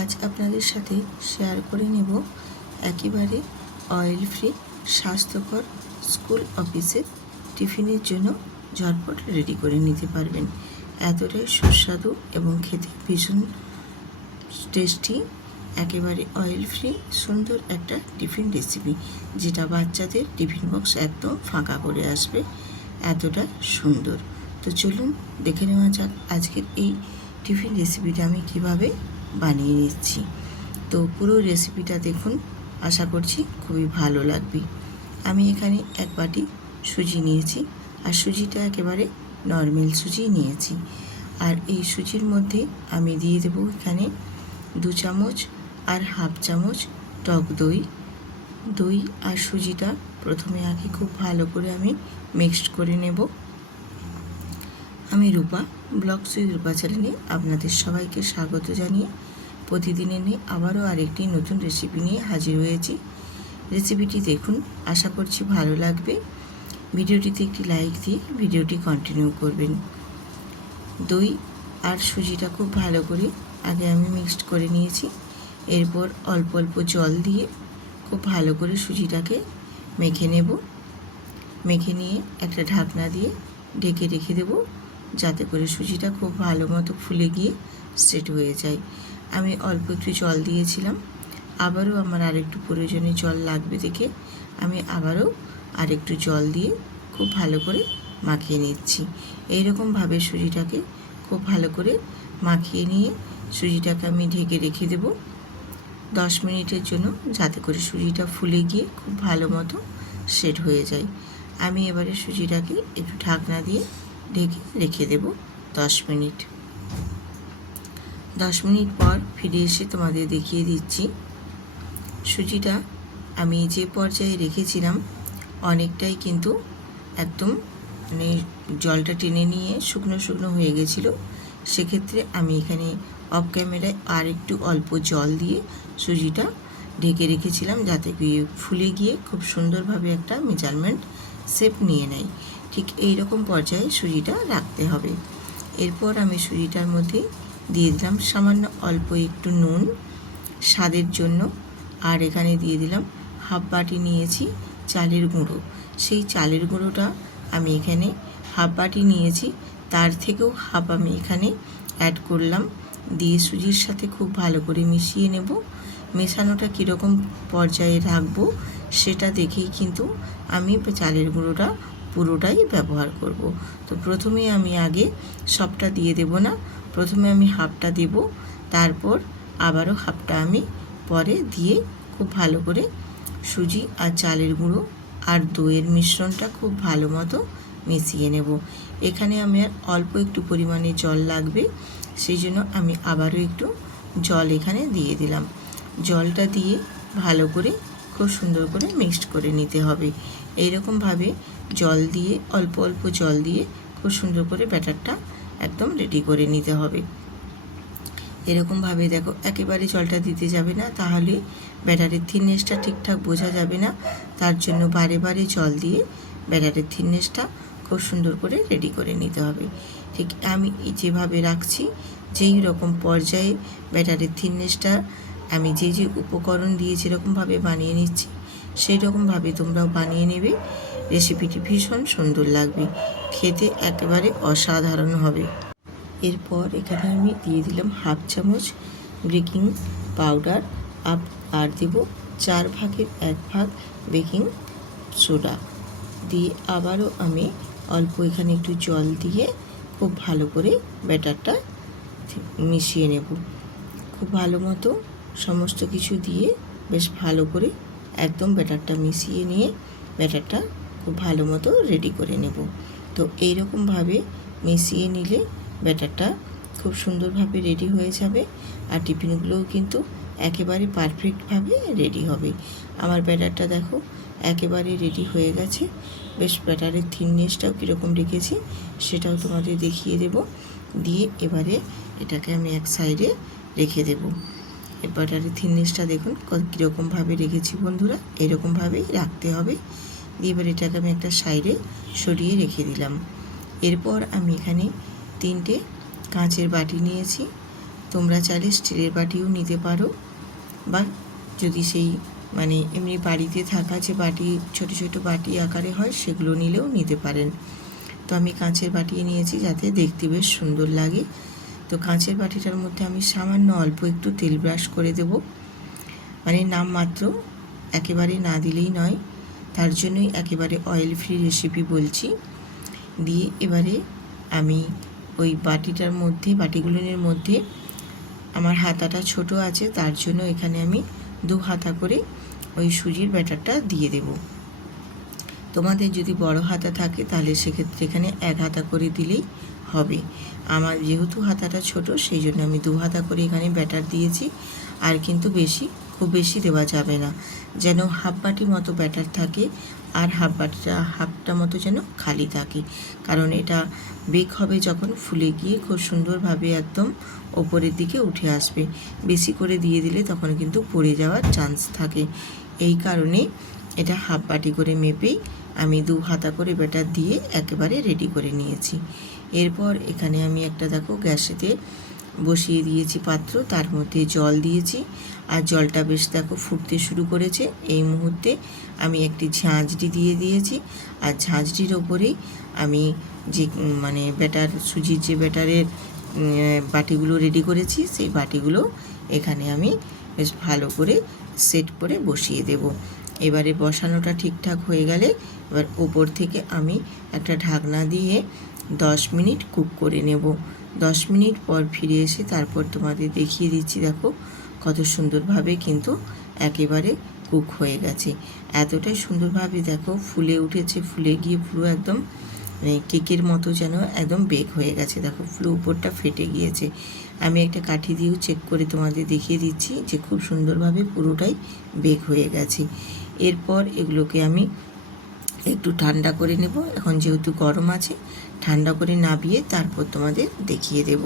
আজ আপনাদের সাথে শেয়ার করে নেব একেবারে অয়েল ফ্রি স্বাস্থ্যকর স্কুল অফিসের টিফিনের জন্য ঝটপট রেডি করে নিতে পারবেন। এতটাই সুস্বাদু এবং খেতে ভীষণ টেস্টি, একেবারে অয়েল ফ্রি সুন্দর একটা টিফিন রেসিপি, যেটা বাচ্চাদের টিফিন বক্স একদম ফাঁকা করে আসবে, এতটা সুন্দর। তো চলুন দেখে নেওয়া যাক আজকের এই টিফিন রেসিপিটা আমি কিভাবে বানিয়ে নিচ্ছি। তো পুরো রেসিপিটা দেখুন, আশা করছি খুবই ভালো লাগবে। আমি এখানে এক বাটি সুজি নিয়েছি, আর সুজিটা একেবারে নরমাল সুজি নিয়েছি। আর এই সুজির মধ্যে আমি দিয়ে দেবো এখানে 2 চামচ আর হাফ চামচ টক দই। দই আর সুজিটা প্রথমে আগে খুব ভালো করে আমি মিক্সড করে নেব। আমি রূপা, ব্লগস উইথ রূপা চ্যানেলে আপনাদের সবাইকে স্বাগত জানিয়ে প্রতিদিনের নিয়ে আবারও আরেকটি নতুন রেসিপি নিয়ে হাজির হয়েছি। রেসিপিটি দেখুন, আশা করছি ভালো লাগবে। ভিডিওটিতে একটি লাইক দিয়ে ভিডিওটি কন্টিনিউ করবেন। দই আর সুজিটা খুব ভালো করে আগে আমি মিক্সড করে নিয়েছি। এরপর অল্প অল্প জল দিয়ে খুব ভালো করে সুজিটাকে মেখে নেব। মেখে নিয়ে একটা ঢাকনা দিয়ে ঢেকে রেখে দেবো, যাতে করে সুজিটা খুব ভালো মতো ফুলে গিয়ে সেট হয়ে যায়। আমি অল্প একটু জল দিয়েছিলাম, আবারও আমার আরেকটু প্রয়োজনে জল লাগবে দেখে আমি আবারও আরেকটু জল দিয়ে খুব ভালো করে মাখিয়ে নিচ্ছি। এইরকমভাবে সুজিটাকে খুব ভালো করে মাখিয়ে নিয়ে সুজিটাকে আমি ঢেকে রেখে দেব 10 মিনিটের জন্য, যাতে করে সুজিটা ফুলে গিয়ে খুব ভালো মতো সেট হয়ে যায়। আমি এবারে সুজিটাকে একটু ঢাকনা দিয়ে ঢেকে রেখে দেব 10 মিনিট। 10 মিনিট পর ফিরে এসে তোমাদের দেখিয়ে দিচ্ছি সুজিটা আমি যে পর্যায়ে রেখেছিলাম অনেকটাই কিন্তু একদম মানে জলটা টেনে নিয়ে শুকনো শুকনো হয়ে গেছিলো। সেক্ষেত্রে আমি এখানে অফ ক্যামেরায় আর একটু অল্প জল দিয়ে সুজিটা ঢেকে রেখেছিলাম, যাতে ফুলে গিয়ে খুব সুন্দরভাবে একটা মেজারমেন্ট শেপ নিয়ে নেয়। ঠিক এই রকম পর্যায়ে সুজিটা রাখতে হবে। এরপর আমি সুজিটার মধ্যে দিয়ে দিলাম সামান্য অল্প একটু নুন স্বাদের জন্য, আর এখানে দিয়ে দিলাম হাফ বাটি নিয়েছি চালের গুঁড়ো। সেই চালের গুঁড়োটা আমি এখানে হাফ বাটি নিয়েছি, তার থেকেও হাফ আমি এখানে অ্যাড করলাম। দিয়ে সুজির সাথে খুব ভালো করে মিশিয়ে নেব। মেশানোটা কীরকম পর্যায়ে রাখবো সেটা দেখেই কিন্তু আমি চালের গুঁড়োটা পুরোটাই ব্যবহার করব। তো প্রথমে আমি আগে সবটা দিয়ে দেব না, প্রথমে আমি হাফটা দেব, তারপর আবারও হাফটা আমি পরে দিয়ে খুব ভালো করে সুজি আর চালের গুঁড়ো আর দইয়ের মিশ্রণটা খুব ভালো মতো মিশিয়ে নেব। এখানে আমি আর অল্প একটু পরিমাণে জল লাগবে, সেই জন্য আমি আবারও একটু জল এখানে দিয়ে দিলাম। জলটা দিয়ে ভালো করে খুব সুন্দর করে মিক্সড করে নিতে হবে। এইরকমভাবে জল দিয়ে অল্প অল্প জল দিয়ে খুব সুন্দর করে ব্যাটারটা একদম রেডি করে নিতে হবে। এরকমভাবে দেখো, একেবারে জলটা দিতে যাবে না, তাহলে ব্যাটারের থিকনেসটা ঠিকঠাক বোঝা যাবে না। তার জন্য বারে বারে জল দিয়ে ব্যাটারের থিকনেসটা খুব সুন্দর করে রেডি করে নিতে হবে। ঠিক আমি যেভাবে রাখছি, যেই রকম পর্যায়ে ব্যাটারের থিকনেসটা আমি যে যে উপকরণ দিয়ে যেরকমভাবে বানিয়ে নিচ্ছি সেই রকমভাবে তোমরাও বানিয়ে নেবে। রেসিপিটি ভীষণ সুন্দর লাগবে, খেতে একেবারে অসাধারণ হবে। এরপর এখানে আমি দিয়ে দিলাম হাফ চামচ বেকিং পাউডার, আর দেব 4 ভাগের 1 ভাগ বেকিং সোডা দিয়ে আবারও আমি অল্প এখানে একটু জল দিয়ে খুব ভালো করে ব্যাটারটা মিশিয়ে নেব। খুব ভালো মতো সমস্ত কিছু দিয়ে বেশ ভালো করে একদম ব্যাটারটা মিশিয়ে নিয়ে ব্যাটারটা খুব ভালো মতো রেডি করে নেব। তো এইরকমভাবে মিশিয়ে নিলে ব্যাটারটা খুব সুন্দরভাবে রেডি হয়ে যাবে, আর টিফিনগুলোও কিন্তু একেবারে পারফেক্টভাবে রেডি হবে। আমার ব্যাটারটা দেখো একেবারে রেডি হয়ে গেছে। বেশ ব্যাটারের থিকনেসটাও কীরকম রেখেছি সেটাও তোমাদের দেখিয়ে দেব। দিয়ে এবারে এটাকে আমি এক সাইডে রেখে দেব। এই ব্যাটারের থিকনেসটা দেখুন কীরকমভাবে রেখেছি বন্ধুরা, এরকমভাবেই রাখতে হবে। দিয়ে এবার এটাকে আমি একটা সাইডে সরিয়ে রেখে দিলাম। এরপর আমি এখানে 3টে কাঁচের বাটি নিয়েছি, তোমরা চাইলে স্টিলের বাটিও নিতে পারো, বা যদি সেই মানে এমনি বাড়িতে থাকা যে বাটি ছোট ছোট বাটি আকারে হয় সেগুলো নিলেও নিতে পারেন। তো আমি কাঁচের বাটি নিয়েছি যাতে দেখতে বেশ সুন্দর লাগে। তো কাঁচের বাটিটার মধ্যে আমি সামান্য অল্প একটু তেল ব্রাশ করে দেব, মানে নামমাত্র, একেবারে না দিলেই নয়, তার জন্যই একেবারে অয়েল ফ্রি রেসিপি বলছি। দিয়ে এবারে আমি ওই বাটিটার মধ্যে, বাটিগুলোর মধ্যে আমার হাতাটা ছোট আছে, তার জন্য এখানে আমি 2 হাতা করে ওই সুজির ব্যাটারটা দিয়ে দেব। তোমাদের যদি বড় হাতা থাকে তাহলে সেক্ষেত্রে এখানে 1 হাতা করে দিলেই হবে। আমার যেহেতু হাতাটা ছোট সেই জন্য আমি 2 হাতা করে এখানে ব্যাটার দিয়েছি। আর কিন্তু খুব বেশি দেওয়া যাবে না, যেন হাফ বাটি মতো ব্যাটার থাকে, আর হাফটা মতো যেন খালি থাকে, কারণ এটা বেক হবে যখন ফুলে গিয়ে খুব সুন্দরভাবে একদম ওপরের দিকে উঠে আসবে। বেশি করে দিয়ে দিলে তখন কিন্তু পড়ে যাওয়ার চান্স থাকে। এই কারণে এটা হাফ বাটি করে মেপেই আমি 2 হাতা করে ব্যাটার দিয়ে একেবারে রেডি করে নিয়েছি। এরপর এখানে আমি একটা দেখো গ্যাসেতে বসিয়ে দিয়েছি পাত্র, তার মধ্যে জল দিয়েছি, আর জলটা বেশ দেখো ফুটতে শুরু করেছে। এই মুহূর্তে আমি একটি ঝাঁঝরি দিয়ে দিয়েছি, আর ঝাঁঝরির ওপরেই আমি যে মানে সুজির যে ব্যাটারের বাটিগুলো রেডি করেছি সেই বাটিগুলো এখানে আমি বেশ ভালো করে সেট করে বসিয়ে দেব। এবারে বসানোটা ঠিকঠাক হয়ে গেলে এবার ওপর থেকে আমি একটা ঢাকনা দিয়ে 10 মিনিট কুক করে নেব। 10 মিনিট পর ফিরে এসে তারপর তোমাদের দেখিয়ে দিচ্ছি, দেখো কত সুন্দরভাবে কিন্তু একেবারে কুক হয়ে গেছে। এতটাই সুন্দরভাবে দেখো ফুলে উঠেছে, ফুলে গিয়ে পুরো একদম কেকের মতো যেন একদম বেক হয়ে গেছে। দেখো পুরো উপরটা ফেটে গিয়েছে। আমি একটা কাঠি দিয়েও চেক করে তোমাদের দেখিয়ে দিচ্ছি যে খুব সুন্দরভাবে পুরোটাই বেক হয়ে গেছে। এরপর এগুলোকে আমি একটু ঠান্ডা করে নেব। এখন যেহেতু গরম আছে, ঠান্ডা করে নামিয়ে তারপর তোমাদের দেখিয়ে দেব।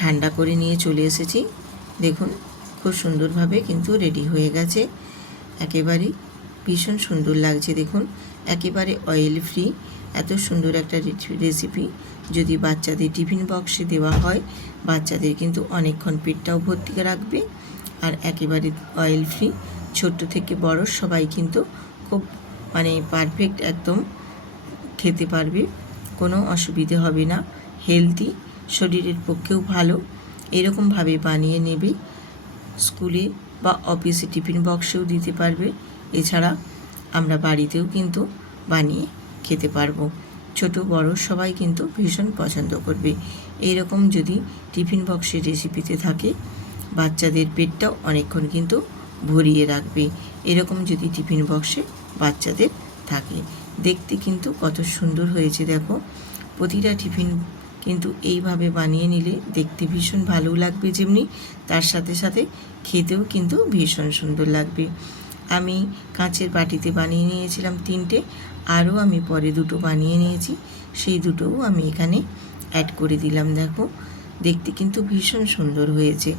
ঠান্ডা করে নিয়ে চলে এসেছি, দেখুন খুব সুন্দরভাবে কিন্তু রেডি হয়ে গেছে। একেবারেই ভীষণ সুন্দর লাগছে, দেখুন একেবারে অয়েল ফ্রি। এত সুন্দর একটা রেসিপি যদি বাচ্চাদের টিফিন বক্সে দেওয়া হয়, বাচ্চাদের কিন্তু অনেকক্ষণ পেটটাও ভর্তি রাখবে, আর একেবারে অয়েল ফ্রি। ছোট্ট থেকে বড় সবাই কিন্তু খুব মানে পারফেক্ট একদম খেতে পারবে, কোনো অসুবিধে হবে না। হেলদি, শরীরের পক্ষেও ভালো। এরকমভাবে বানিয়ে নেবে, স্কুলে বা অফিসে টিফিন বক্সেও দিতে পারবে। এছাড়া আমরা বাড়িতেও কিন্তু বানিয়ে খেতে পারবো। ছোট বড় সবাই কিন্তু ভীষণ পছন্দ করবে। এইরকম যদি টিফিন বক্সের রেসিপিতে থাকে, বাচ্চাদের পেটটাও অনেকক্ষণ কিন্তু ভরিয়ে রাখবে। এরকম যদি টিফিন বক্সে বাচ্চাদের থাকে, দেখতে কিন্তু কত সুন্দর হয়েছে। দেখো প্রতিটা টিফিন কিন্তু এইভাবে বানিয়ে নিলে দেখতে ভীষণ ভালো লাগবে, যেমনি তার সাথে সাথে খেতেও কিন্তু ভীষণ সুন্দর লাগবে। আমি কাঁচের বাটিতে বানিয়ে নিয়েছিলাম 3টে, আরও আমি পরে 2টো বানিয়ে নিয়েছি, সেই 2টোও আমি এখানে অ্যাড করে দিলাম। দেখো দেখতে কিন্তু ভীষণ সুন্দর হয়েছে।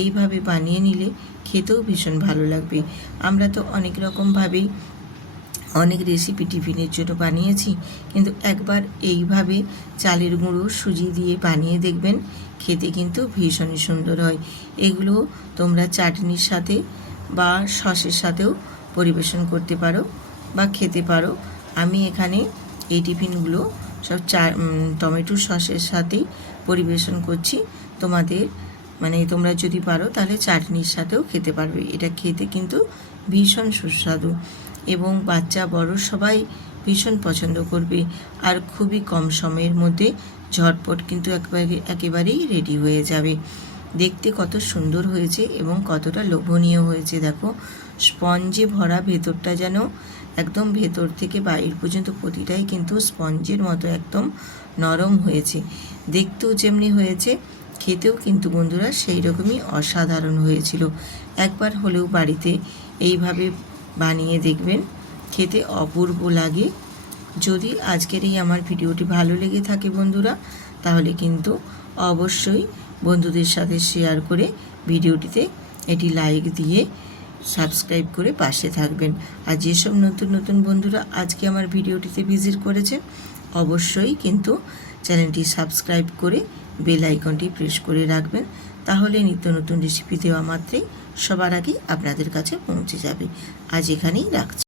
এইভাবে বানিয়ে নিলে খেতেও ভীষণ ভালো লাগবে। আমরা তো অনেক রকমভাবেই অনেক রেসিপি টিফিনের জন্য বানিয়েছি, কিন্তু একবার এইভাবে চালের গুঁড়ো সুজি দিয়ে বানিয়ে দেখবেন, খেতে কিন্তু ভীষণই সুন্দর হয়। এগুলো তোমরা চাটনির সাথে বা সসের সাথেও পরিবেশন করতে পারো বা খেতে পারো। আমি এখানে এই টিফিনগুলো সব টমেটো সসের সাথেই পরিবেশন করছি। তোমাদের মানে তোমরা যদি পারো তাহলে চাটনির সাথেও খেতে পারবে। এটা খেতে কিন্তু ভীষণ সুস্বাদু এবং বাচ্চা বড় সবাই ভীষণ পছন্দ করবে, আর খুবই কম সময়ের মধ্যে ঝটপট কিন্তু একেবারেই রেডি হয়ে যাবে। দেখতে কত সুন্দর হয়েছে এবং কতটা লোভনীয় হয়েছে। দেখো স্পঞ্জে ভরা, ভেতরটা যেন একদম ভেতর থেকে বাইরে পর্যন্ত প্রতিটাই কিন্তু স্পঞ্জের মতো একদম নরম হয়েছে। দেখতেও যেমনি হয়েছে, খেতেও কিন্তু বন্ধুরা সেই রকমই অসাধারণ হয়েছিল। একবার হলেও বাড়িতে এইভাবে বানিয়ে দেখবেন, খেতে অপূর্ব লাগে। যদি আজকের এই আমার ভিডিওটি ভালো লেগে থাকে বন্ধুরা, তাহলে কিন্তু অবশ্যই বন্ধুদের সাথে শেয়ার করে ভিডিওটিতে এটি লাইক দিয়ে সাবস্ক্রাইব করে পাশে থাকবেন। আর যেসব নতুন নতুন বন্ধুরা আজকে আমার ভিডিওটিতে ভিজিট করেছে, অবশ্যই কিন্তু চ্যানেলটি সাবস্ক্রাইব করে বেল আইকনটি প্রেস করে রাখবেন, তাহলে নিত্য নতুন রেসিপি দেওয়া মাত্রই সবার আগেই আপনাদের কাছে পৌঁছে যাবে। আজ এখানেই রাখছি।